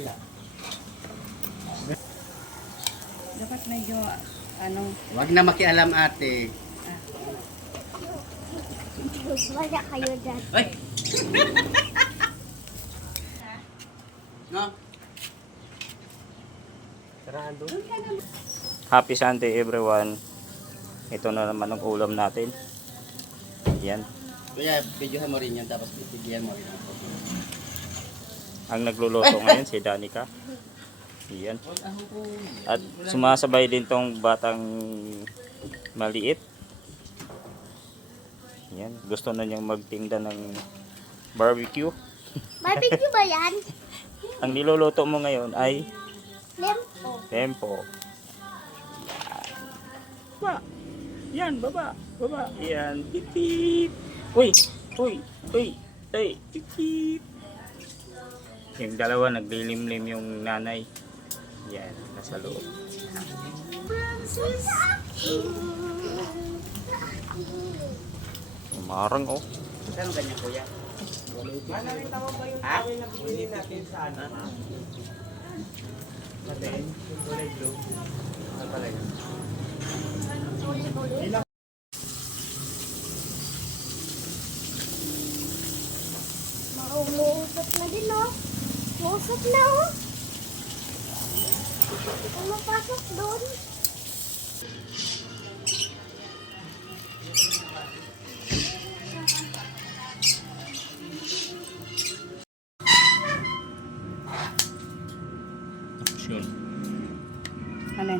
kuya. Dapat medyo, ano, Huwag na makialam ate. Wala kayo dyan. Ay! No? Sarahan doon. Happy Sunday everyone. Ito na naman ang ulam natin. Yan. Kuya, videohan mo rin yan tapos bibigyan mo rin ako. Ang nagluluto ngayon si Danica. Yan. At sumasabay din tong batang maliit. Yan. Gusto na niyang magtinda ng barbecue. Barbecue ba yan? Ang niluluto mo ngayon ay Lempo. tempo. Baba. Yan, baba. Baba. Yan. Tip. Uy. Uy. Uy. Ay. Tip. Yung dalawa naglilimlim yung nanay. Yan. Nasa loob. Umarang oh. Saan ganyan kuya? Ha? Natin, yung kulay blue. Ano pala yun? Umuusap na din, oh. Umuusap na, oh. Pumapasok doon. Sure. ano,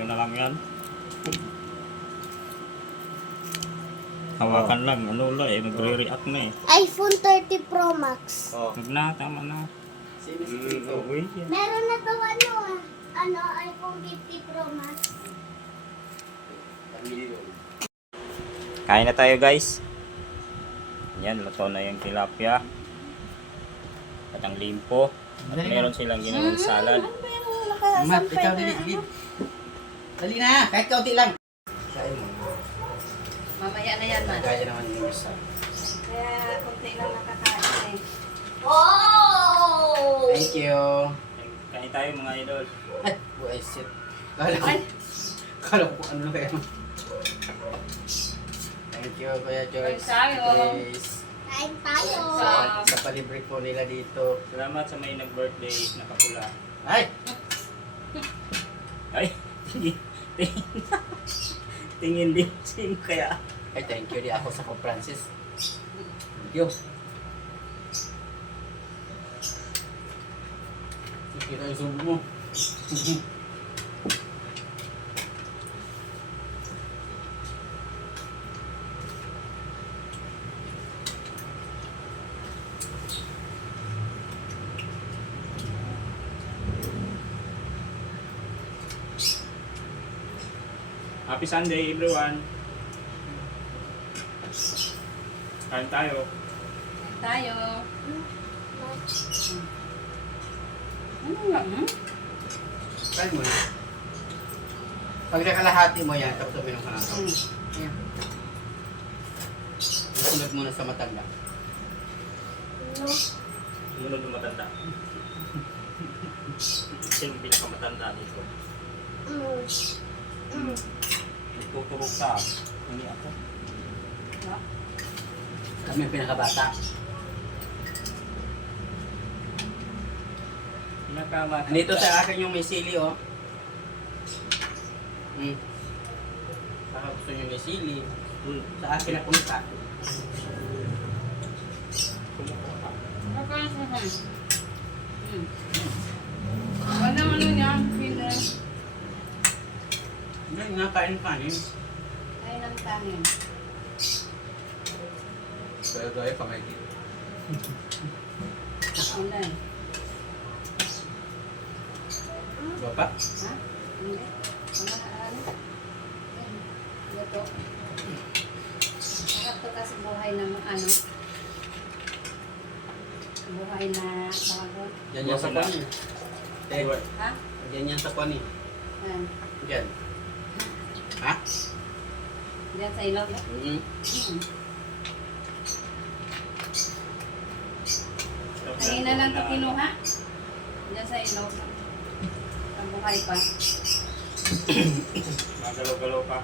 Yun na lang yan. Hawakan lang. Ano ulo eh. Nagre-react na eh. iPhone 30 Pro Max. Oh. Huwag na. Tama na. Uy. Meron na to iPhone 50 Pro Max. Kain na tayo guys. Yan. Luto na yung tilapia. At ang limpo. At meron silang ginawang salad. Mat, ikaw dili. Dali na, kahit kaunti lang. Kain mo. mamaya na yan, man. Kaya naman yung isa. Kaya, kunti lang nakakain eh. Oh! Thank you. Kain tayo mga idol. Ay, buhay shit. Kala ko ano lang kaya. Thank you, Kuya George. Kain tayo. Grace. Kain tayo. Sa palibre po nila dito. Salamat sa may nag-birthday na kapula. Ay! Ay, tingin din sino kaya. Ay, thank you di ako sa ko Francis. Thank you. Sikira yung subo mo. Happy Sunday everyone. Kain tayo. Tayo. Ano nga, Try mo na. Pag nakalahati mo yan, tapos uminom ka na ito. Ayan. Sunod muna sa matanda. Munod yung matanda. Sino yung pinakamatanda dito? Nagtuturog ka. Hindi ako. Kami yung pinakabata. Pinakamatanda. Nandito sa akin yung may sili, oh. Baka gusto nyo may sili. Sa akin na punta. Ano niya? Filler. Hindi nga, kain-kain. Ay, ng tanin. Pero gaya pa kayo dito. Ano eh? Bapa? Ha? Hindi. Ano? Ito. Sarap to kasi buhay na ano. Buhay na bago. Yan yan sa kwan eh. Ha? Yan yan sa kwan eh. Yan. Yan. Ha? Diyan sa ilog. Mm. Kanina lang ito kinuha. Diyan sa ilog. Ang buhay pa. Magalaw-galaw pa.